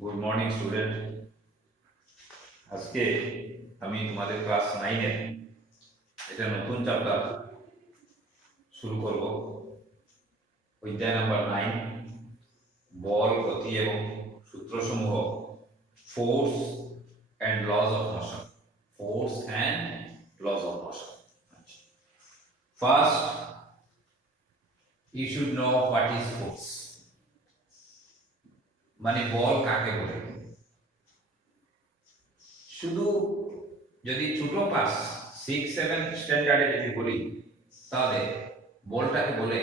Good morning student. আজকে আমি তোমাদের ক্লাস 9 এর এটা নতুন চ্যাপ্টার শুরু করব। অধ্যায় নাম্বার 9, বল, গতি এবং সূত্রসমূহ, force and laws of motion. Force and laws of motion. First, you should know what is force. মানে বল কাকে বলে। শুধু যদি ছোট ক্লাস 6-7 স্ট্যান্ডার্ডে যদি বলি তাহলে বলটাকে বলে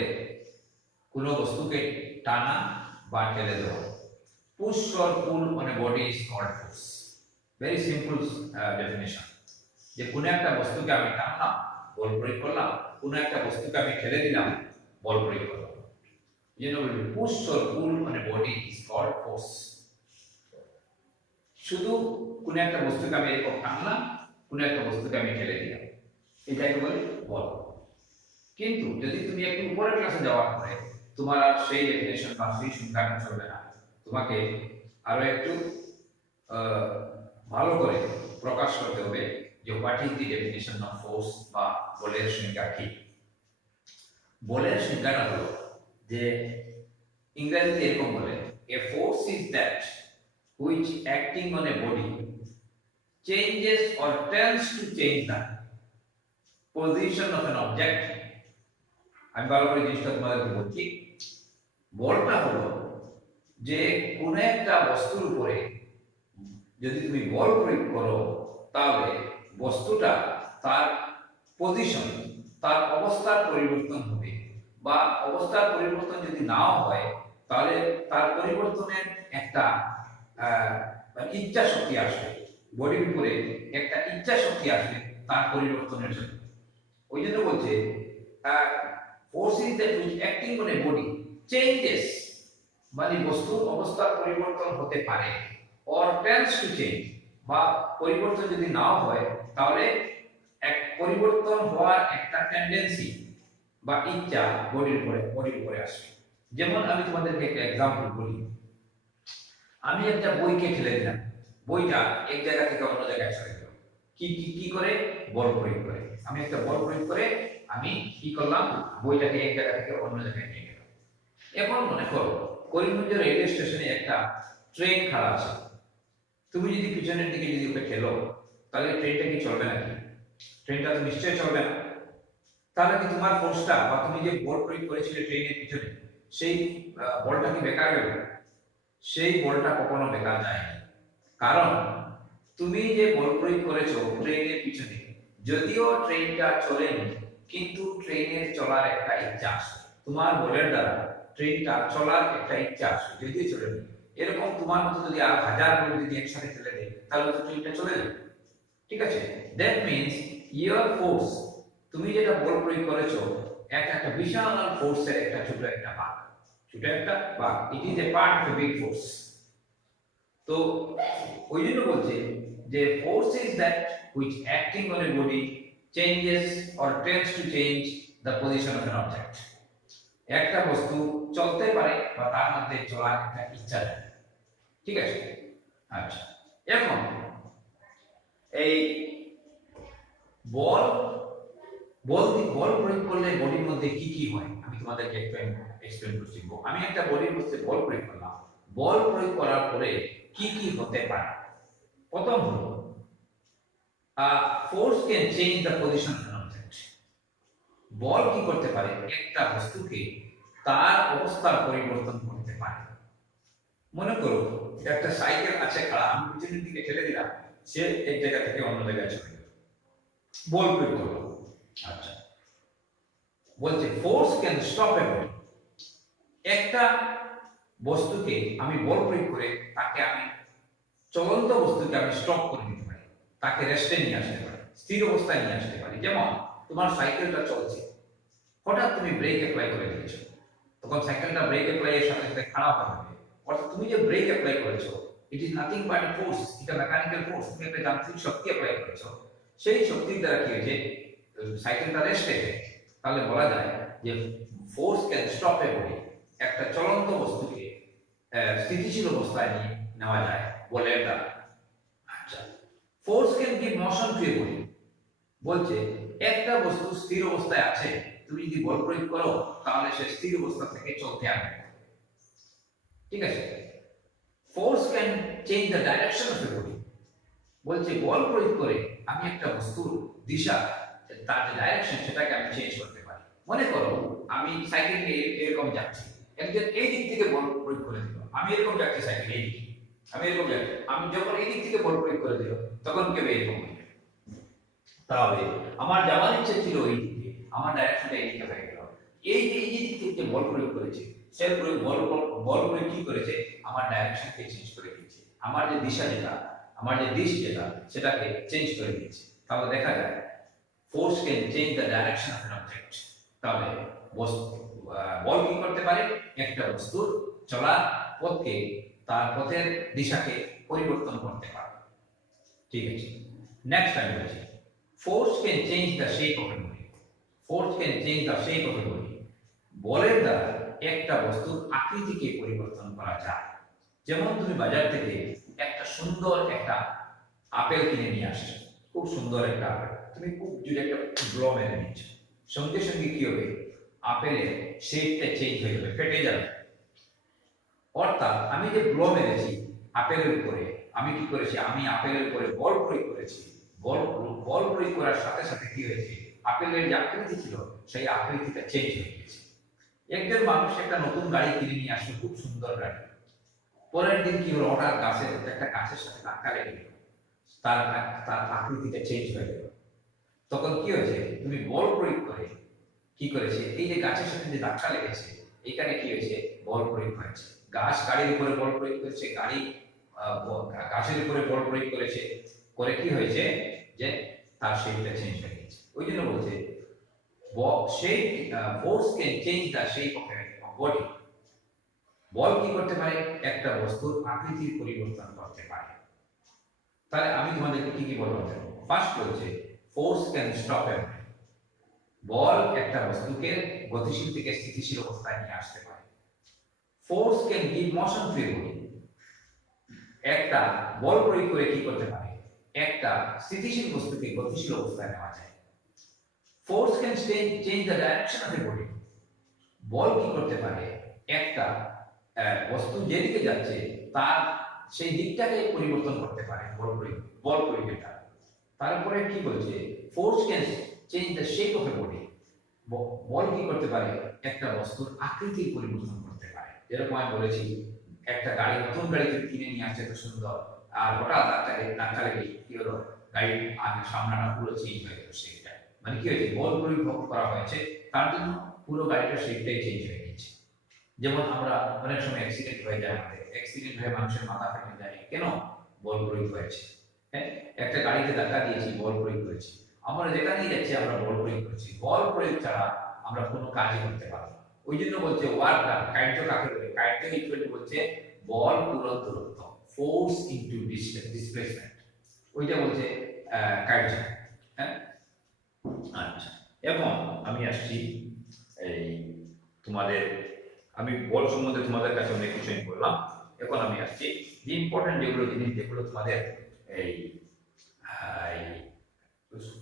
কোনো বস্তুকে টানা বা ঠেলে দেওয়া। Push or pull on a body is called force. Very simple definition. যে কোনো একটা বস্তুকে আমি টানলাম, বল প্রয়োগ করলাম, কোনো একটা বস্তুকে আমি ঠেলে দিলাম, বল প্রয়োগ করলাম। You know, push or pull on a body is called force. শুধু কোনো একটা বস্তুকে আমি এরকম টানলাম, কোনো একটা বস্তুকে আমি ঠেলে দিলাম, এটাকে বলে বল। কিন্তু যদি তুমি একটু উপরের ক্লাসে যাওয়ার পরে তোমার আর সেই ডেফিনেশন বা সেই সংজ্ঞাটা চলবে না, তোমাকে আরো একটু ভালো করে প্রকাশ করতে হবে যে what is the definition of force বা বলের সংজ্ঞা কি। বলের সংজ্ঞাটা হলো যে ইংরেজিতে এরকম বলে, এ force is that which acting on a body changes or tends to change the position of an object. আমি ভালো করে জিনিসটা তোমাদেরকে বলছি। বলটা হলো যে কোন একটা বস্তুর উপরে যদি তুমি বল প্রয়োগ করো তাহলে বস্তুটা তার পজিশন, তার অবস্থার পরিবর্তন হবে, বা অবস্থার পরিবর্তন যদি নাও হয় তাহলে তার পরিবর্তনের একটা ইচ্ছা শক্তি আসবে, বডির উপরে একটা ইচ্ছা শক্তি আসবে তার পরিবর্তনের জন্য। ওই জন্য বলছে force is that which acting on a body changes, মানে বস্তুর অবস্থার পরিবর্তন হতে পারে, অর টেন্ডস টু চেঞ্জ, বা পরিবর্তন যদি নাও হয় তাহলে এক পরিবর্তন হওয়ার একটা টেন্ডেন্সি বা ইচ্ছা বডির উপরে আসবে। যেমন আমি তোমাদেরকে একটা এক্সাম্পল বলি। আমি একটা বইকে ঠেলে দিলাম, বইটা এক জায়গা থেকে অন্য জায়গায় চলে গেল। কি করে? বল প্রয়োগ করে। আমি একটা বল প্রয়োগ করে আমি কি করলাম? বইটাকে এক জায়গা থেকে অন্য জায়গায় নিয়ে গেলাম। এখন মনে করো করিমগঞ্জ রেলওয়ে স্টেশনে একটা ট্রেন খাড়া আছে। তুমি যদি পিছনের দিকে যদি ওকে ঠেলো তাহলে ট্রেনটা কি চলবে নাকি? ট্রেনটা তো নিশ্চয়ই চলবে না। তাহলে কি তোমার ফোর্সটা বা তুমি যে বল প্রয়োগ করেছিলে ট্রেনের পিছনে, সেই বলটা কি বেকার গেল? সেই বলটা কখনো বেকার যায়নি। কারণ তুমি যে বল প্রয়োগ করেছো ট্রেনের পিছনে, যদিও ট্রেনটা চলেনি কিন্তু ট্রেনের চলার একটা ইচ্ছা আসে। তোমার বলের দ্বারা ট্রেনটা চলার একটা ইচ্ছা আসে, যদিও চলেনি। এরকম তোমার মতো যদি আর হাজার বল যদি একসাথে ফেলে দেয় তাহলে তো ট্রেনটা চলে যাবে। ঠিক আছে? দ্যাট মিন্স ইয়োর ফোর্স, তুমি যেটা বল প্রয়োগ করেছো একটা বিশাল ফোর্সের একটা ছোট একটা ভাগ, it is a part of a big force. তো ওই জন্য বলছে যে force is that which acting on a body changes or tends to change the position of an object. একটা বস্তু চলতে পারে বা তার মধ্যে চলার একটা ইচ্ছা থাকে। ঠিক আছে? আচ্ছা, এখন এই বল প্রয়োগ করলে বডির মধ্যে কি হয় আমি তোমাদেরকে একটু এক্সপ্লেইন করছি। আমি একটা বডির মধ্যে বল প্রয়োগ করলাম, বল প্রয়োগ করার পরে কি হতে পারে? প্রথম হলো force can change the position of an object. বল কি করতে পারে? একটা বস্তুকে তার অবস্থার পরিবর্তন করতে পারে। মনে করো একটা সাইকেল আছে খাড়া, আমি পিছনের দিকে ঠেলে দিলাম, সে এক জায়গা থেকে অন্য জায়গায় চলে গেল, বল প্রয়োগ করলাম। আচ্ছা, বলছে force can stop A body. একটা বস্তুকে আমি বল প্রয়োগ করে তাকে আমি চলন্ত বস্তুকে আমি স্টপ করে দিতে পারি, তাকে রেস্টে নিয়ে আসতে পারি, স্থির অবস্থায় নিয়ে আসতে পারি। যেমন তোমার সাইকেলটা চলছে, হঠাৎ তুমি ব্রেক অ্যাপ্লাই করে দিয়েছো, তখন সাইকেলটা ব্রেক অ্যাপ্লাই এর সাথে সাথে খারাপ হয়ে যাবে। অর্থাৎ তুমি যে ব্রেক অ্যাপ্লাই করেছো, it is nothing but force, এটা মেকানিক্যাল ফোর্স। তুমি একটা যান্ত্রিক শক্তি অ্যাপ্লাই করেছো, সেই শক্তির দ্বারা কি হয়েছে? সাইকেলটা রেস্টে গেছে। তাহলে বলা যায় যে force can stop A body, একটা চলন্ত বস্তুকে স্থিতিশীল অবস্থায় নেওয়া যায় বলের দ্বারা। আচ্ছা, force can give motion to a body, বলছে একটা বস্তু স্থির অবস্থায় আছে, তুমি যদি বল প্রয়োগ করো তাহলে সে স্থির অবস্থা থেকে চলতে আসবে, ঠিক আছে। Force can change the direction of a body, বলছে বল প্রয়োগ করে আমি একটা বস্তুর দিশা, তার যে ডাইরেকশন সেটাকে আমি চেঞ্জ করতে পারি। মনে করো আমি সাইকেল নিয়ে এরকম যাচ্ছি, একজন এই দিক থেকে বল প্রয়োগ করে দিল, আমি এরকম যাচ্ছি সাইকেল এই দিকে, আমি এরকম যাচ্ছি, আমি যখন এই দিক থেকে বল প্রয়োগ করে দিল তখন কেউ এরকম হবে। তাহলে আমার যাওয়ার ইচ্ছে ছিল ওই দিকে, আমার ডাইরেকশনটা এই দিকে হয়ে গেল। এই যে এই দিক থেকে বল প্রয়োগ করেছে, সে বল প্রয়োগ কি করেছে, আমার ডাইরেকশনকে চেঞ্জ করে দিয়েছে, আমার যে দিশা যেটা, আমার যে দিশ যেটা সেটাকে চেঞ্জ করে দিয়েছে। তাহলে দেখা যায় force can change the direction of an object. তাহলে বল কি করতে পারে, একটা বস্তুর চলার পথকে, তার পথের দিশাকে পরিবর্তন করতে পারে, ঠিক আছে। নেক্সট আমি বলছি force can change the shape of a body, force can change the shape of a body, বলের দ্বারা একটা বস্তুর আকৃতিকে পরিবর্তন করা যায়। যেমন তুমি বাজার থেকে একটা সুন্দর একটা আপেল কিনে নিয়ে আসছো, খুব সুন্দর একটা আপেল, তুমি খুব জোরে একটা ব্লো মেরে নিচ্ছ, সঙ্গে সঙ্গে কি হবে, আপেলের শেপটা চেঞ্জ হয়ে যাবে, ফেটে যাবে। অর্থাৎ আমি যে ব্লো মেরেছি আপেলের উপরে, আমি কি করেছি, আমি আপেলের উপরে বল প্রয়োগ করেছি, বল প্রয়োগ করার সাথে সাথে কি হয়েছে, আপেলের যে আকৃতি ছিল সেই আকৃতিটা চেঞ্জ হয়ে গেছে। একজন মানুষ একটা নতুন গাড়ি কিনে নিয়ে আসলো, খুব সুন্দর গাড়ি, পরের দিন কি হলো, হঠাৎ একটা গাছের সাথে ধাক্কা লেগে গেল, তার তার আকৃতিটা চেঞ্জ হয়ে গেল। তখন কি হয়েছে, তুমি বল প্রয়োগ করে কি করেছে, এই যে গাছের সাথে যে ধাক্কা লেগেছে এখানে কি হয়েছে, বল প্রয়োগ হয়েছে, গাছ গাড়ির উপরে বল প্রয়োগ করেছে, গাড়ি গাছের উপরে বল প্রয়োগ করেছে, করে কি হয়েছে, যে তার শেপটা চেঞ্জ হয়ে গেছে। ওই জন্য বলছে force can change the shape of body, বল কি করতে পারে, একটা বস্তুর আকৃতির পরিবর্তন করতে পারে। তাহলে আমি তোমাদেরকে কি কি বলবো, ফার্স্ট বলছে ফোর্স ক্যান স্টপ এ, বল একটা বস্তুকে গতিশীল থেকে স্থিতিশীল অবস্থায় নিয়ে আসতে পারে। Force can give motion to a body, একটা বল প্রয়োগ করে কি করতে পারে, একটা স্থিতিশীল বস্তুকে গতিশীল অবস্থায় নেওয়া যায়। Force can change the direction of a body, বল কি করতে পারে, একটা বস্তু যেদিকে যাচ্ছে তার সেই দিকটাকে পরিবর্তন করতে পারে বল প্রয়োগের দ্বারা। তারপরে কি বলছে, force can change the shape of a body, বল কি করতে পারে, একটা বস্তুর আকৃতির পরিবর্তন করতে পারে। যেরকম আমি বলেছি একটা গাড়ি, নতুন গাড়ি তুমি কিনে নিয়ে আসছে, এত সুন্দর, আর হঠাৎ ধাক্কা লেগে কি হলো, গাড়ির আগে সামনাটা পুরো চেঞ্জ হয়ে গেল, শেপটা মানে কি হয়েছে, বল প্রয়োগ করা হয়েছে, তার জন্য পুরো গাড়িটার শেপটাই চেঞ্জ হয়ে গেছে। যেমন আমরা অনেক সময় অ্যাক্সিডেন্ট হয়ে যায়, আমাদের অ্যাক্সিডেন্ট হয়ে মানুষের মাথা ফেটে যায়, কেন, বল প্রয়োগ হয়েছে। হ্যাঁ, একটা গাড়িতে ধাক্কা দিয়েছি, বল প্রয়োগ করেছি, আমরা যেখানেই যাচ্ছি আমরা বল প্রয়োগ করছি, বল প্রয়োগ ছাড়া আমরা কোনো কাজই করতে পারবো না। ওই জন্য বলছে ওয়ার্ক ডান, কার্য কাকে বলে, কার্য ইকুয়াল টু বলছে বল পুরো দূরত্ব, ফোর্স ইনটু ডিসপ্লেসমেন্ট, ওইটা বলছে কার্য। হ্যাঁ, আচ্ছা, এখন আমি আসছি এই তোমাদের, আমি বল সম্বন্ধে তোমাদের কাছে অনেক কিছু বললাম, এখন আমি আসছি যে ইম্পর্টেন্ট যেগুলো জিনিস, যেগুলো তোমাদের এই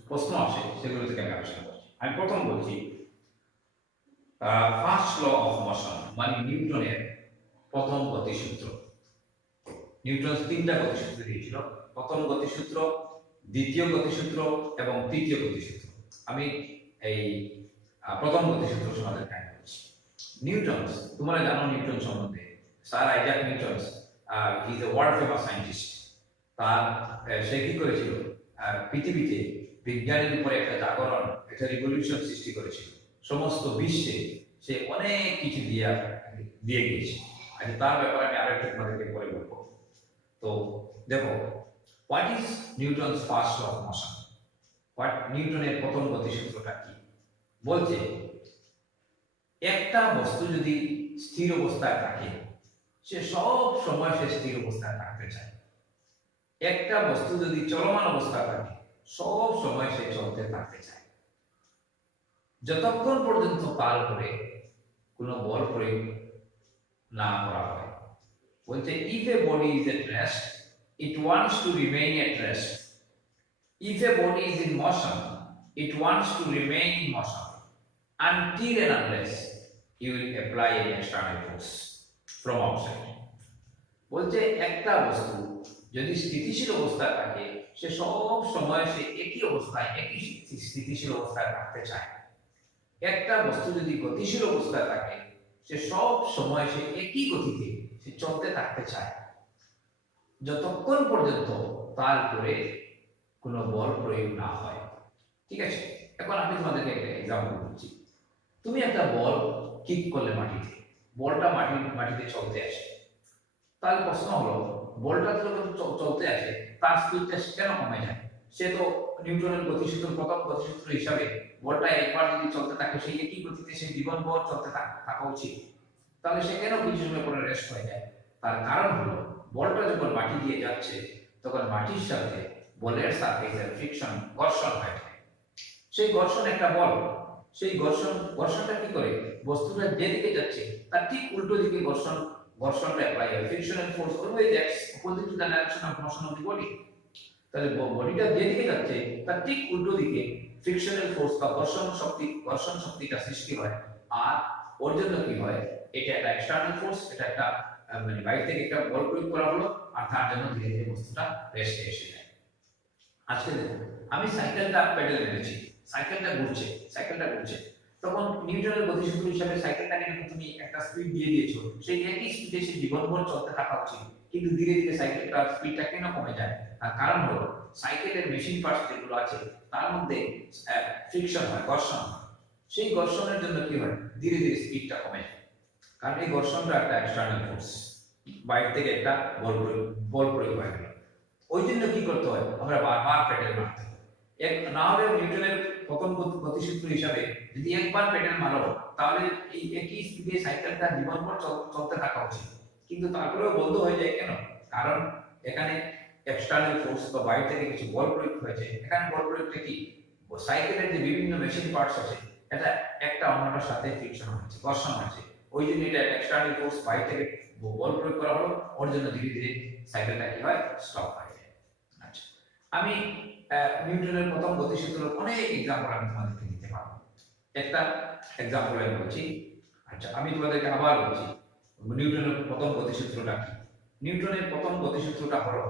প্রশ্ন আসে সেগুলো থেকে আমি আলোচনা করছি। আমি প্রথম বলছি ফার্স্ট ল অফ মোশন, মানে নিউটনের প্রথম গতিসূত্র। নিউটন তিনটা গতিসূত্র দিয়েছিল, প্রথম গতিসূত্র, দ্বিতীয় গতিসূত্র এবং তৃতীয় গতিসূত্র। আমি এই প্রথম গতিসূত্র সমাধান করছি। নিউটন, তোমরা জানো নিউটন সম্বন্ধে, sir Isaac Newton he is a world famous scientist. তার সে কি করেছিল, পৃথিবীতে বিজ্ঞানের উপরে একটা জাগরণ, একটা রিভলিউশন সৃষ্টি করেছিল, সমস্ত বিশ্বে সে অনেক কিছু দিয়ে গিয়েছে। আজ তার ব্যাপারে আমি আরেকটু তোমাদেরকে পরে বলবো। তো দেখো, what is Newton's first law of motion, নিউটনের প্রথম গতিসূত্রটা কি বলছে, একটা বস্তু যদি স্থির অবস্থায় থাকে সে সব সময় সে স্থির অবস্থায় থাকতে চায়, একটা বস্তু যদি চলমান অবস্থায় থাকে সব সময় সে চলতে থাকতে চায়, যতক্ষণ পর্যন্ত তার উপরে কোনো বল প্রয়োগ না করা হয়। বলছে if a body is at rest it wants to remain at rest, if a body is in motion it wants to remain in motion until and unless you will apply an external force from outside. বলছে একটা বস্তু যদি স্থিতিশীল অবস্থায় থাকে সে সব সময় সে একই অবস্থায় একই স্থিতিশীল অবস্থায় থাকতে চায়। একটা বস্তু যদি গতিশীল অবস্থায় থাকে সে সব সময় সে একই গতিতে সে চলতে থাকতে চায় যতক্ষণ পর্যন্ত তার উপরে কোনো বল প্রয়োগ না হয়। ঠিক আছে, এখন আমি তোমাদেরকে একটা এক্সাম্পল দিচ্ছি। তুমি একটা বল কিক করলে মাটিতে, বলটা মাটিতে চলতে আসে, তাহলে প্রশ্ন হলো বলটা যখন চলতে আসে তার স্পিডটা কেন কমে যায়? সে তো নিউটনের গতিসূত্র প্রথম গতিসূত্র হিসাবে বলটা একবার যদি চলতে থাকে সেই একই গতিতে সেই জীবনভর চলতে থাকা উচিত, তাহলে সে কেন কিছু সময় পরে রেস্ট হয়ে যায়? তার কারণ হলো বলটা যখন মাটি দিয়ে যাচ্ছে তখন মাটির সাথে বলের সারফেসের ফ্রিকশন ঘর্ষণ হয়। সেই ঘর্ষণ একটা বল, সেই ঘর্ষণটা কি করে বস্তুটা যেদিকে যাচ্ছে তার ঠিক উল্টো দিকে ঘর্ষণটা অ্যাপ্লাই হয়। Frictional force always acts opposite to the direction of motion of the body. তাহলে বডিটা যেদিকে যাচ্ছে তার ঠিক উল্টো দিকে ফ্রিকশনাল ফোর্স বা ঘর্ষণ শক্তিটা সৃষ্টি হয়। আর ওর জন্য কি হয়, এটা একটা এক্সটার্নাল ফোর্স, এটা একটা মানে বাইরে থেকে একটা বল প্রয়োগ করা হলো আর তার জন্য ধীরে ধীরে বস্তুটা রেস্টে এসে যায়। আজকে দেখুন আমি সাইকেলটা পেডেল মেরেছি, সাইকেলটা ঘুরছে, তখন নিউটনের গতিসূত্র হিসাবে সাইকেলটাকে যখন তুমি একটা স্পিড দিয়ে দিয়েছো সেই একই স্পিডে সে জীবনভর চলতে থাকা উচিত, কিন্তু ধীরে ধীরে সাইকেলটার স্পিডটা কেন কমে যায়? তার কারণ হলো সাইকেলের মেশিন পার্টস যেগুলো আছে তার মধ্যে ফ্রিকশন হয়, ঘর্ষণ হয়। সেই ঘর্ষণের জন্য কি হয়, ধীরে ধীরে স্পিডটা কমে যায়। কারণ এই ঘর্ষণটা একটা এক্সটার্নাল ফোর্স, বাইরে থেকে একটা বল প্রয়োগ হয়। ওই জন্য কি করতে হয়, আমরা বারবার পেডেল মারতে হয়। না হলে নিউটনের প্রথম গতিসূত্র হিসাবে যদি একবার পেডেল মারো তাহলে এই একই স্পিডে সাইকেলটা জীবনভর চলতে থাকা উচিত, কিন্তু তারপরেও বন্ধ হয়ে যায় কেন? কারণ এখানে এক্সটার্নাল ফোর্স বা বাইরে থেকে কিছু বল প্রয়োগ হয়েছে। এখানে বল প্রয়োগটা কি, সাইকেলের যে বিভিন্ন মেশিন পার্টস আছে এটা একটা অন্যটার সাথে ফ্রিকশন হচ্ছে, ঘর্ষণ হচ্ছে, ওই জন্য এটা এক্সটার্নাল ফোর্স বাইরে থেকে বল প্রয়োগ করা হলো, ওর জন্য ধীরে ধীরে সাইকেলটা কি হয়, স্টপ হয়। আচ্ছা, আমি নিউটনের প্রথম গতিসূত্রের অনেক এক্সাম্পল আমি তোমাদেরকে দিতে পারবো। একটা এক্সাম্পল আমি বলছি। আচ্ছা, আমি তোমাদেরকে আবার বলছি নিউটনের প্রথম গতিসূত্রটা কি। নিউটনের প্রথম গতিসূত্রটা হলো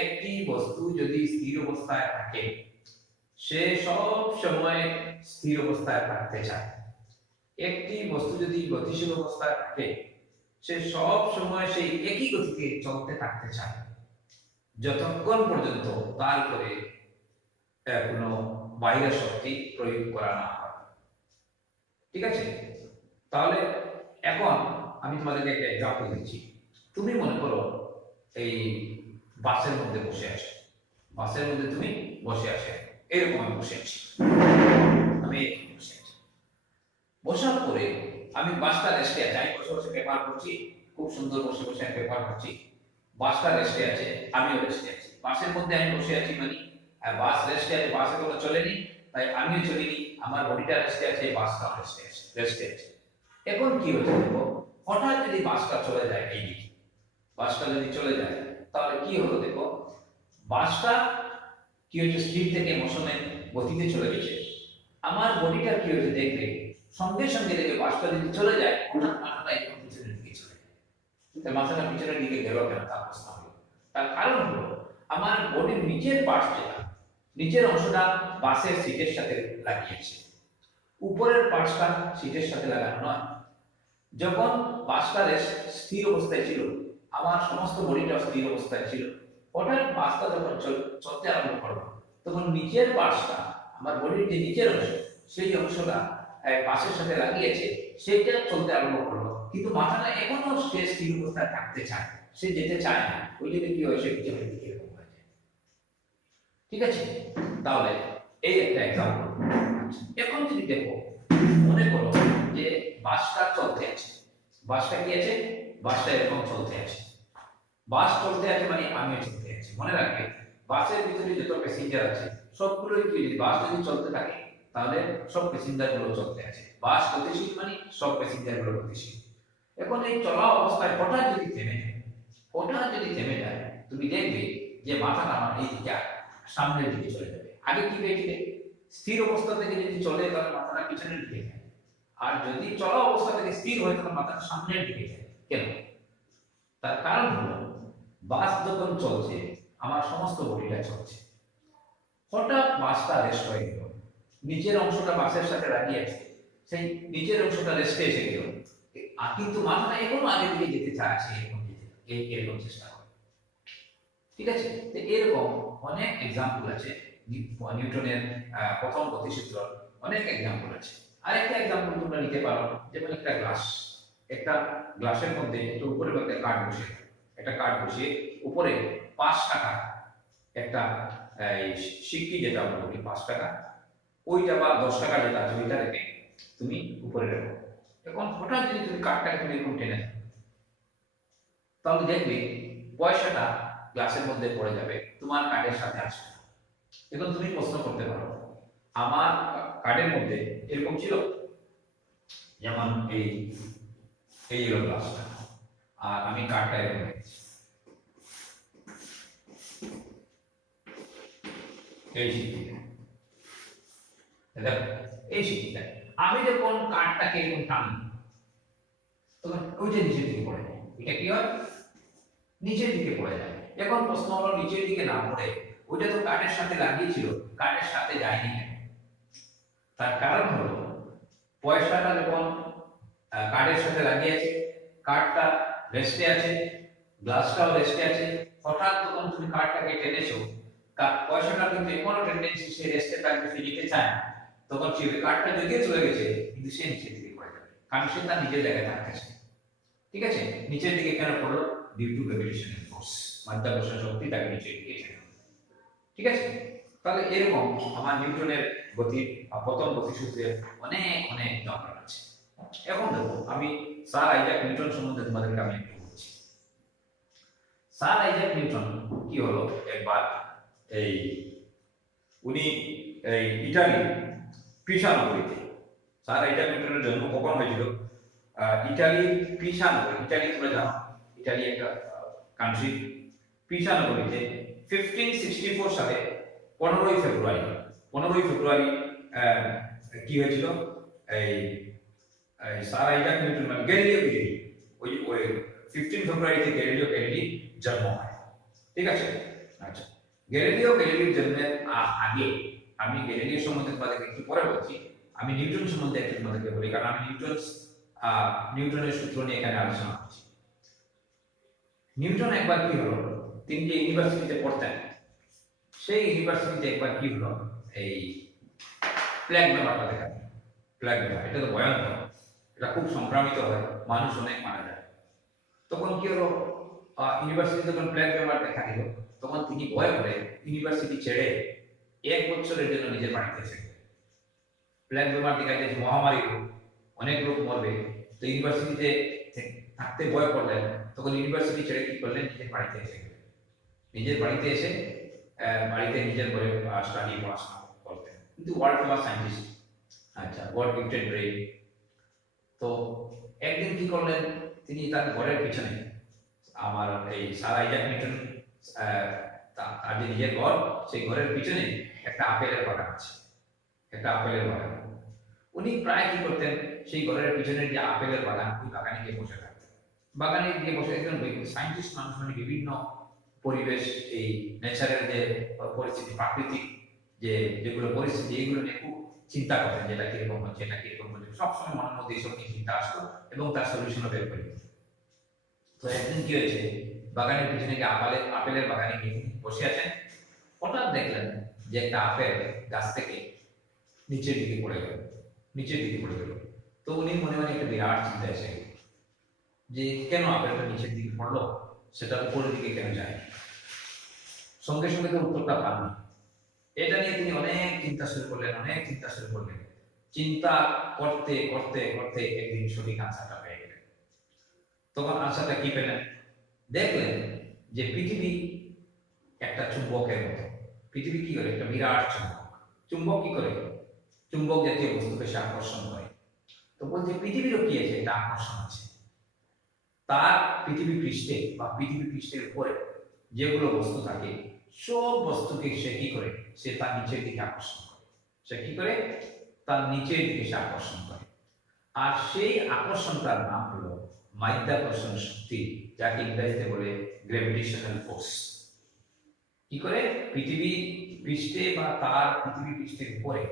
একটি বস্তু যদি স্থির অবস্থায় থাকে সে সব সময় স্থির অবস্থায় থাকতে চায়। একটি বস্তু যদি গতিশীল অবস্থায় থাকে সে সব সময় সেই একই গতিতে চলতে থাকতে চায় যতক্ষণ পর্যন্ত তার উপরে কোনো বাইরের শক্তি প্রয়োগ করা না হয়। ঠিক আছে, তাহলে এখন আমি তোমাদেরকে একটা এক্সাম্পল দিচ্ছি। তুমি মনে করো এই বাসের মধ্যে বসে আছো, বাসের মধ্যে তুমি বসে আছো, এরকম আমি বসে আছি, আমি বসে আছি। বসার পরে আমি বাসটা রেস্টে আছে, আমি বসে বসে পেপার পড়ছি, খুব সুন্দর বসে বসে আমি পেপার পড়ছি, বাসটা রেস্টে আছে, আমিও রেস্টে আছি। বাসের মধ্যে আমি বসে আছি মানে বাস রেস্টে আছে, বাসে কোনো চলেনি, তাই আমিও চলিনি, আমার বডিটা রেস্টে আছে, বাসটা রেস্টে আছে। এখন কি হচ্ছে দেখো, হঠাৎ যদি বাসটা চলে যায়, এই দিকে বাসটা যদি চলে যায় তাহলে কি হলো দেখো, বাসটা কি হচ্ছে, স্থির থেকে মোশনের গতিতে চলে গেছে। আমার বডিটা কি হচ্ছে দেখবে সঙ্গে সঙ্গে দেখে বাসটা যদি চলে যায় হঠাৎ মাথাটা একদম পিছনের দিকে চলে যায়। মাথাটা পিছনের দিকে গেল কেন, তার প্রশ্ন হলো। তার কারণ হলো আমার বডির নিচের পার্ট যেটা, নিচের অংশটা বাসের সিটের সাথে লাগিয়েছে, উপরের পার্টটা সিটের সাথে লাগানো নয়। যখন বাসটা স্থির অবস্থায় ছিল, আমার সমস্ত বডিটা স্থির অবস্থায় ছিল, হঠাৎ বাসটা যখন চলতে আরম্ভ করলো তখন নিচের পার্টটা, আমার বডির যে নিচের অংশ সেই অংশটা বাসের সাথে লাগিয়েছে, সেটা চলতে আরম্ভ করলো, কিন্তু মাথাটা এখনো সে স্থির অবস্থায় থাকতে চায়, সে যেতে চায় না। ওই জন্য কি হয়, সে পিছনের দিকে এরকম হয়ে যায়। ঠিক আছে, তাহলে এই একটা এক্সাম্পল। এখন যদি দেখো, মনে করো যে বাসটা চলতে আছে, বাসটা কি আছে, বাসটা এরকম চলতে আছে, বাস চলতে আছে মানে আমিও চলতে আছি। মনে রাখবে বাসের ভিতরে যত প্যাসেঞ্জার আছে সবগুলোই কি, বাস যদি চলতে থাকে তাহলে সব প্যাসেঞ্জার গুলো চলতে আছে। বাস গতিশীল মানে সব প্যাসেঞ্জার গুলো গতিশীল। এখন এই চলা অবস্থায় হঠাৎ যদি থেমে যায়, তুমি দেখবে যে মাথাটা আমার এই দিকে সামনের দিকে চলে যাবে। আগে কি হয়েছিল, স্থির অবস্থা থেকে যদি চলে তাহলে মাথাটা পিছনের দিকে যায়, আর যদি চলা অবস্থা থেকে স্থির হয় তাহলে মাথাটা সামনের দিকে যায়। কেন? তার কারণ হলো বাস যখন চলছে আমার সমস্ত বডিটা চলছে, হঠাৎ বাসটা রেস্ট হয়ে গেল, নিচের অংশটা বাসের সাথে লাগিয়ে আছে, সেই নিচের অংশটা রেস্টে এসে গেল, কিন্তু মাথাটা এখনো আগে দিকে যেতে চাচ্ছে, এরকম চেষ্টা করে। ঠিক আছে, তো এরকম অনেক এক্সাম্পল আছে নিউটনের প্রথম গতিসূত্র, অনেক এক্সাম্পল আছে। আরেকটা এক্সাম্পল তোমরা নিতে পারো, যেমন একটা গ্লাসের মধ্যে একটু উপরে একটা কাঠ বসিয়ে, উপরে 5 টাকা একটা সিক্কি, যেটা আমরা বলি 5 টাকা, ওইটা বা 10 টাকা যেটা আছে ওইটা রেখে তুমি উপরে রাখো। এখন হঠাৎ যদি তুমি কাঠটাকে তুমি এরকম টেনে দাও, তাহলে দেখবে পয়সাটা গ্লাসের মধ্যে পড়ে যাবে, তোমার কার্ডের সাথে আসবে। এখন তুমি প্রশ্ন করতে পারো, আমার কার্ডের মধ্যে এরকম ছিল, যেমন এই হলো গ্লাসটা, আর আমি কার্ডটা এরকম রেখেছি, এই সিটিটা, এই সিটিটা আমি যখন কার্ডটাকে এরকম টানি তখন ওইটা নিচের দিকে পড়ে যায়। এটা কি হয়? নিচের দিকে পড়ে যায়। এখন প্রশ্ন হলো, নিচের দিকে না পড়ে ওইটা তো কার্ডের সাথে লাগিয়েছিল, কার্ডের সাথে যায়নি কেন? তার কারণ হলো পয়সাটা যখন কার্ডের সাথে লাগিয়েছে, কার্ডটা রেস্টে আছে, গ্লাসটাও রেস্টে আছে, হঠাৎ যখন তুমি কার্ডটাকে টেনেছো, পয়সাটা কিন্তু এখনো টেন্ডেন্সি সে রেস্টে থাকবে, সে যেতে চায় না, তখন সে কার্ডটা যদিও চলে গেছে কিন্তু সে নিচের দিকে পড়ে যাবে, কারণ সে তার নিজের জায়গায় থাকতেছে। ঠিক আছে, নিচের দিকে কেন পড়লো? ডিউ টু গ্র্যাভিটেশনাল ফোর্স, মাধ্যাকর্ষণ শক্তি তাকে নিচের দিকে টেনে। ঠিক আছে, তাহলে এরকম আমার নিউটনের গতির প্রথম গতিসূত্রের অনেক অনেক উদাহরণ আছে। এখন দেখো, আমি স্যার আইজাক নিউটন সম্বন্ধে তোমাদেরকে আমি একটু বলছি। স্যার আইজাক নিউটন কি হলো, একবার উনি ইটালি পিসা নগরীতে, স্যার আইজাক নিউটনের জন্ম কখন হয়েছিল? ইটালি পিসা নগরী, ইটালি তোমরা জানো, ইটালি একটা কান্ট্রি, পিসা নগরীতে 1564 সালে 15ই ফেব্রুয়ারি কি হয়েছিল, স্যার আইজাক নিউটন মানে গ্যালিলিও গ্যালিলি, ওই 15 ফেব্রুয়ারিতে গ্যালিলিও গ্যালিলি জন্ম হয়। ঠিক আছে, আচ্ছা, গ্যালিলিও গ্যালিলির জন্মের আগে, আমি গ্যালিলিও সম্বন্ধে তোমাদেরকে একটু পরে বলছি, আমি নিউটন সম্বন্ধে একটু তোমাদেরকে বলি, কারণ আমি নিউটনের সূত্র নিয়ে এখানে আলোচনা করছি। নিউটন একবার কি হলো, তিনি যে ইউনিভার্সিটিতে পড়তেন, সেই ইউনিভার্সিটিতে একবার কি হলো, এই প্লেগ ব্যাপারটা দেখা যায়। প্লেগ ব্যাপার, এটা তো ভয়ঙ্কর, এটা খুব সংক্রামিত হয়, মানুষ অনেক মারা যায়। তখন কি হলো, ইউনিভার্সিটি যখন প্লেগ ব্যাপার দেখা দিল, তখন তিনি ভয় করে ইউনিভার্সিটি ছেড়ে 1 বছরের জন্য নিজের বাড়িতে এসে গেলেন। প্লেগ ব্যাপার দেখা যায় যে মহামারী রোগ, অনেক লোক মরবে, তো ইউনিভার্সিটিতে থাকতে ভয় করলেন, তখন ইউনিভার্সিটি ছেড়ে কি করলেন, নিজের বাড়িতে এসে গেলেন। নিজের বাড়িতে এসে বাড়িতে নিজের করে স্টাডি পড়াশোনা করতেন, কিন্তু ওয়ার্ল্ড ফেমাস সায়েন্টিস্ট, আচ্ছা, গড গিফটেড ব্রেইন। তো একদিন কি করলেন, তিনি তার ঘরের পিছনে, আমার এই স্যার আইজাক নিউটন তার যে নিজের ঘর, সেই ঘরের পিছনে একটা আপেলের বাগান আছে, একটা আপেলের বাগান। উনি প্রায় কি করতেন, সেই ঘরের পিছনে যে আপেলের বাগান, ওই বাগানে গিয়ে বসে থাকতেন। বাগানে গিয়ে বসে একজন সায়েন্টিস্ট মানুষ, মানে বিভিন্ন পরিবেশ, এই নেচারের যে পরিস্থিতি, প্রাকৃতিক যেগুলো পরিস্থিতি, এইগুলো নিয়ে খুব চিন্তা করতেন, যেটা কিরকম হচ্ছে, এটা কিরকম হচ্ছে, সবসময় মনের মধ্যে এইসব নিয়ে চিন্তা আসতো এবং তার সলিউশনও বের করে দিত। তো একদিন কি হয়েছে, বাগানের পিছনে গিয়ে আপেলের বাগানে গিয়ে বসে আছেন, হঠাৎ দেখলেন যে একটা আপেল গাছ থেকে নিচের দিকে পড়ে গেল। তো উনি মনে মনে একটা বিরাট চিন্তা এসে গেল যে কেন আপেলটা নিচের দিকে পড়লো, সেটা উপরের দিকে কেন যায়। সঙ্গে সঙ্গে তো উত্তরটা পাননি। এটা নিয়ে তিনি অনেক চিন্তা শুরু করলেন। চিন্তা করতে করতে করতে একদিন সঠিক আনসারটা পেয়ে গেলেন। তখন আনসারটা কি পেলেন, দেখলেন যে পৃথিবী একটা চুম্বকের মতো। পৃথিবী কি করে, একটা বিরাট চুম্বক কি করে, চুম্বক জাতীয় বস্তুকে সে আকর্ষণ করে। তো বলছে পৃথিবীরও কি আছে, একটা আকর্ষণ আছে। তার পৃথিবী পৃষ্ঠে বা পৃথিবী পৃষ্ঠের উপরে যেগুলো বস্তু থাকে সব বস্তুকে সে কি করে, সে তার নিচের দিকে আকর্ষণ করে। সে কি করে, তার নিচের দিকে সে আকর্ষণ করে। আর সেই আকর্ষণটার নাম হলো মাধ্যাকর্ষণ শক্তি, যাকে ইংরেজিতে বলে গ্র্যাভিটেশনাল ফোর্স। কি করে, পৃথিবী পৃষ্ঠে বা তার পৃথিবী পৃষ্ঠের উপরে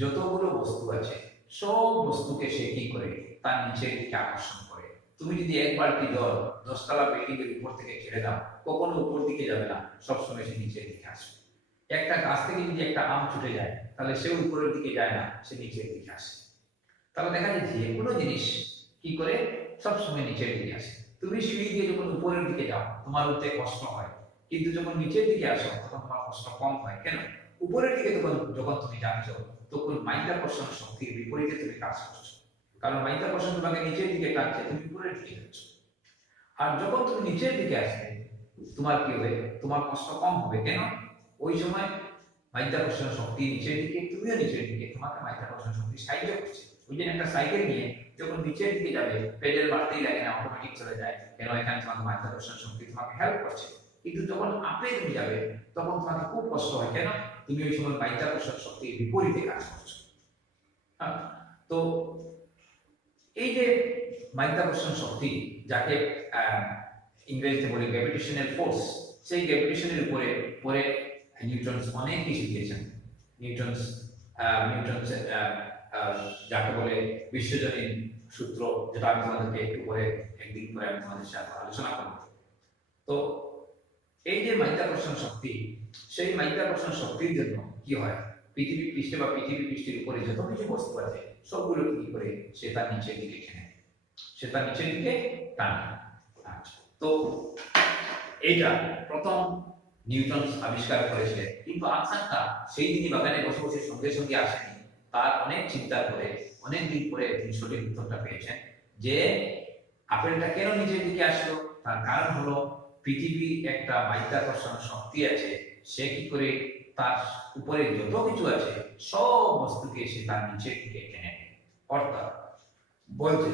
যতগুলো বস্তু আছে সব বস্তুকে সে কি করে, তার নিচের দিকে আকর্ষণ করে। তুমি যদি এক বালতি জল 10তলা বিল্ডিং এর উপর থেকে ছেড়ে দাও, কখনো উপর দিকে যাবে না, সবসময় সে নিচের দিকে আসবে। একটা গাছ থেকে যদি একটা আম ছুটে যায়, তাহলে সে উপরের দিকে যায় না, সে নিচের দিকে আসে। তাহলে দেখা যায় যে কোনো জিনিস কি করে, সবসময় নিচের দিকে আসে। তুমি সিঁড়ি দিয়ে যখন উপরের দিকে যাও, তোমার উঠতে কষ্ট হয়, কিন্তু যখন নিচের দিকে আসো তখন তোমার কষ্ট কম হয়। কেন? উপরের দিকে যখন তুমি যাচ্ছ, তখন মাধ্যাকর্ষণ শক্তির বিপরীতে তুমি কাজ করছো, কারণ মাধ্যাকর্ষণ তোমাকে নিচের দিকে টানছে, তুমি উপরের দিকে যাচ্ছ। আর যখন তুমি নিচের দিকে আসবে, তোমার কি হবে, তোমার কষ্ট কম হবে। কেন? ওই সময় মাধ্যাকর্ষণ শক্তি নিচের দিকে, তুমিও নিচের দিকে, তোমাকে মাধ্যাকর্ষণ শক্তি সাহায্য করছে। ওই যে একটা সাইকেল নিয়ে যখন নিচের দিকে যাবে, পেডেল মারতেই লাগে না, অটোমেটিক চলে যায়। কেন? এখানে তোমাকে মাধ্যাকর্ষণ শক্তি তোমাকে হেল্প করছে। কিন্তু যখন আপে তুমি যাবে, তখন তোমাকে খুব কষ্ট হয়। কেন? তুমি ওই সময় মাধ্যাকর্ষণ শক্তির বিপরীতে কাজ করছো। তো এই যে মাধ্যাকর্ষণ শক্তি, যাকে ইংরেজিতে বলে গ্র্যাভিটেশনাল ফোর্স, সেই গ্র্যাভিটেশনের উপরে পরে নিউটনস অনেক কিছু দিয়েছেন। নিউটনস যাকে বলে বিশ্বজনীন সূত্র, যেটা আমি তোমাদেরকে একটু পরে একদিন পরে আমি তোমাদের সাথে আলোচনা করব। তো এই যে মাধ্যাকর্ষণ শক্তি, সেই মাধ্যাকর্ষণ শক্তির জন্য কি হয়, পৃথিবী পৃষ্ঠে বা পৃথিবী পৃষ্ঠের উপরে যত কিছু বস্তু আছে সবগুলো কি করে, সে তার নিচের দিকে টেনে, সে তার নিচের দিকে টানে। আচ্ছা, তো এইটা প্রথম নিউটন আবিষ্কার করেছিলেন, কিন্তু আনসারটা সেই দিনই বাগানে বসে বসে সঙ্গে সঙ্গে আসেনি। তার অনেক চিন্তার পরে, অনেক দিন পরে তিনি সঠিক উত্তরটা পেয়েছেন যে আপেলটা কেন নিচের দিকে আসলো। তার কারণ হলো পৃথিবী একটা মাধ্যাকর্ষণ শক্তি আছে, সে কি করে তার উপরে যত কিছু আছে সব বস্তুকে সে তার নিচের দিকে টেনে নেয়। অর্থাৎ বলছে,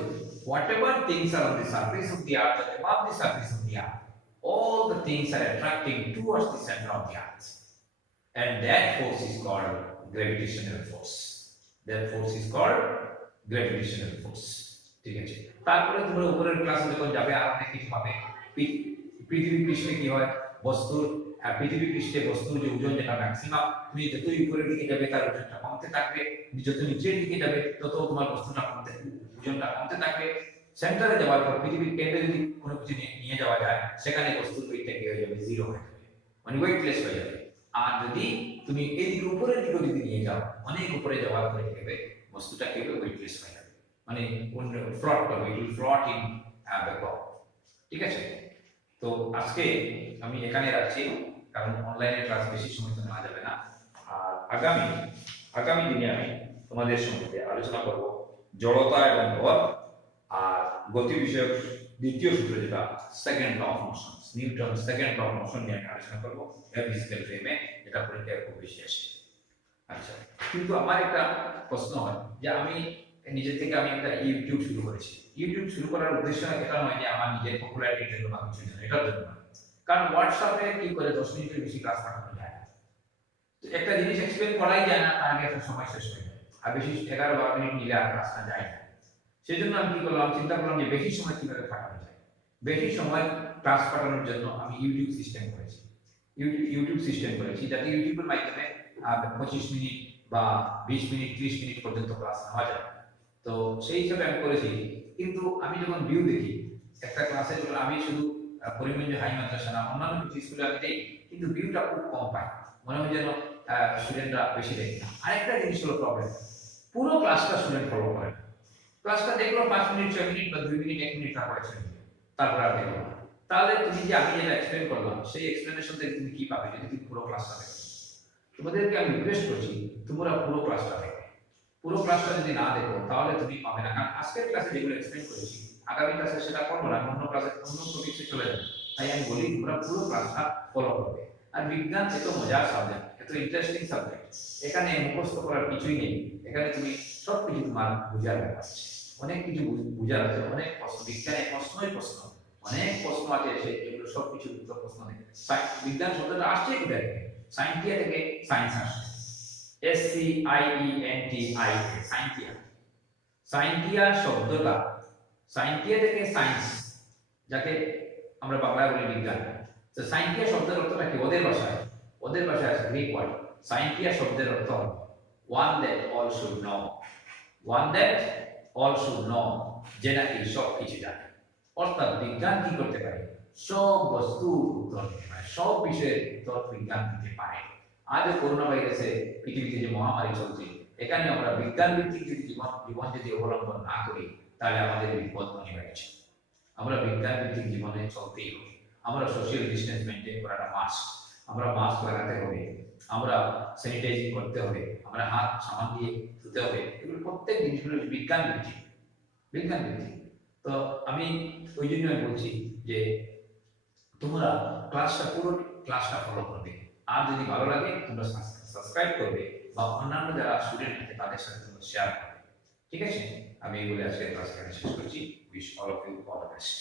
whatever things are on the surface of the earth and above the surface of the earth, all the things are attracting towards the center of the earth, and that force is called gravitational force. That force is called gravitational force. ঠিক আছে, তারপরে তোমরা উপরের ক্লাসে যখন যাবে আর অনেক কিছু পাবে। পৃথিবী পৃষ্ঠে কি হয়, বস্তুর পৃথিবী পৃষ্ঠে বস্তুর যে ওজন, যেটা ম্যাক্সিমাম, তুমি যতই উপরের দিকে যাবে তার ওজনটা কমতে থাকবে, যত নিচের দিকে যাবে তত তোমার বস্তুটা কমতে, ওজনটা কমতে থাকবে। সেন্টারে যাওয়ার পর, পৃথিবীর কেন্দ্রে যদি কোনো কিছু নিয়ে যাওয়া যায়, সেখানে বস্তুর ওয়েটটা কি হয়ে যাবে, জিরো হয়ে যাবে, মানে ওয়েটলেস হয়ে যাবে। আর যদি তুমি এইদিকে উপরের দিকে যদি নিয়ে যাও, অনেক উপরে যাওয়ার পরে কি হবে, বস্তুটা কি হবে, ওয়েটলেস হয়ে যাবে, মানে ফ্লট করবে, ইট উইল ফ্লট ইন দ্য ক্লাউড। ঠিক আছে, তো আজকে আমি এখানে রাখছি, কারণ অনলাইনে ক্লাস বেশি সময় তো নেওয়া যাবে না। আর আগামী দিনে আমি তোমাদের সঙ্গে আলোচনা করব জড়তা এবং ভর আর গতি বিষয়ক দ্বিতীয় সূত্র, যেটা second law of motion, Newton second law of motion নিয়ে আমি আলোচনা করব ফিজিক্যাল ফ্রেমে, যেটা পরীক্ষায় খুব বেশি আসে। আচ্ছা, কিন্তু আমার একটা প্রশ্ন হয় যে আমি নিজে থেকে আমি একটা ইউটিউব শুরু করেছি। ইউটিউব শুরু করার উদ্দেশ্য এটা নয় যে আমার নিজের পপুলারিটির জন্য বা কিছু জন্য, এটার জন্য নয়। কারণ হোয়াটসঅ্যাপে কি করে 10 মিনিটের বেশি ক্লাস পাঠানো যায় না, তো একটা জিনিস এক্সপ্লেন করাই যায় না, তার আগে একটা সময় শেষ হয়ে যায়, আর বেশি 11-12 মিনিট নিলে আর ক্লাসটা যায় না। সেই জন্য আমি কি করলাম, চিন্তা করলাম যে বেশি সময় কিভাবে পাঠানো যায়। বেশি সময় ক্লাস পাঠানোর জন্য আমি ইউটিউব সিস্টেম করেছি, যাতে ইউটিউবের মাধ্যমে 25 মিনিট বা 20 মিনিট 30 মিনিট পর্যন্ত ক্লাস নেওয়া যায়। তো সেই হিসাবে আমি করেছি। কিন্তু আমি যখন ভিউ দেখি একটা ক্লাসে, যখন আমি শুধু করিমগঞ্জ হাই মাদ্রাসা না, অন্যান্য কিছু স্কুলে আমি দেখি, কিন্তু ভিউটা খুব কম পাই, মনে হয় যেন স্টুডেন্টরা বেশি দেখে না। আরেকটা জিনিস হলো প্রবলেম, পুরো ক্লাসটা স্টুডেন্ট ফলো করে না। ক্লাসটা দেখলো 5 মিনিট 6 মিনিট বা 2 মিনিট 1 মিনিট তারপরে ছেড়ে দিল, তারপর আর দেখলো না। তাহলে তুমি যে আমি যেটা এক্সপ্লেন করলাম, সেই এক্সপ্লেনেশন থেকে তুমি কি পাবে যদি তুমি পুরো ক্লাসটা দেখো? তোমাদেরকে আমি রিকোয়েস্ট করছি, তোমরা পুরো ক্লাসটা দেখো। পুরো ক্লাসটা যদি না দেখো তাহলে তুমি পাবে না। কারণ আজকের ক্লাসে যেগুলো এক্সপ্লেন করেছি, আগামী ক্লাসে সেটা করবো না, অন্য ক্লাসে অন্য টপিকে চলে যাবে। তাই আমি বলি তোমরা পুরো ক্লাসটা ফলো করবে। আর বিজ্ঞান এত মজার সাবজেক্ট, এত ইন্টারেস্টিং সাবজেক্ট, এখানে মুখস্থ করার কিছুই নেই। এখানে তুমি সব কিছু তোমার বুঝার ব্যাপার আছে, অনেক কিছু বুঝার আছে, অনেক প্রশ্ন, বিজ্ঞানে প্রশ্নই প্রশ্ন, অনেক প্রশ্ন আছে এগুলো সব কিছু উত্তর প্রশ্ন নেই। বিজ্ঞান শব্দটা আসছে কোথা থেকে? সাইন্টিয়া থেকে সায়েন্স আসছে, SCIENTIA, সাইন্টিয়া। সাইন্টিয়া শব্দটা সাইন্টিয়া থেকে সায়েন্স, যাকে আমরা বাংলায় বলি বিজ্ঞান। তো সাইন্টিয়া শব্দের অর্থটা কি? ওদের ভাষায় আছে গ্রিক ওয়ার্ড। সাইন্টিয়া শব্দের অর্থ one that all should know, one that all should know, যে নাকি সব কিছু জানে। অর্থাৎ বিজ্ঞান কি করতে পারে? সব বস্তুর উত্তর দিতে পারে, সব বিষয়ের উত্তর বিজ্ঞান দিতে পারে। আজ করোনা ভাইরাসে পৃথিবীতে যে মহামারী চলছে, এখানে আমরা বিজ্ঞান ভিত্তিক যদি জীবন যদি অবলম্বন না করি, তাহলে আমাদের বিপদ অনিবার্য। আমরা বিজ্ঞান ভিত্তিক জীবনে চলতেই হবে। আমরা সোশ্যাল ডিস্টেন্স মেনটেন করাটা মাস্ট, আমরা মাস্ক লাগাতে হবে, আমরা স্যানিটাইজিং করতে হবে, আমরা হাত সাবান দিয়ে ধুতে হবে। এগুলো প্রত্যেক জিনিসগুলো বিজ্ঞান ভিত্তিক, বিজ্ঞান ভিত্তিক। তো আমি ওই জন্য বলছি যে তোমরা পুরো ক্লাসটা ফলো করবে। আর যদি ভালো লাগে তোমরা সাবস্ক্রাইব করবে বা অন্যান্য যারা স্টুডেন্ট আছে তাদের সাথে তোমরা শেয়ার করবে। ঠিক আছে, আমি এই বলে আজকে ক্লাস শেষ করছি। Wish all of you all the best.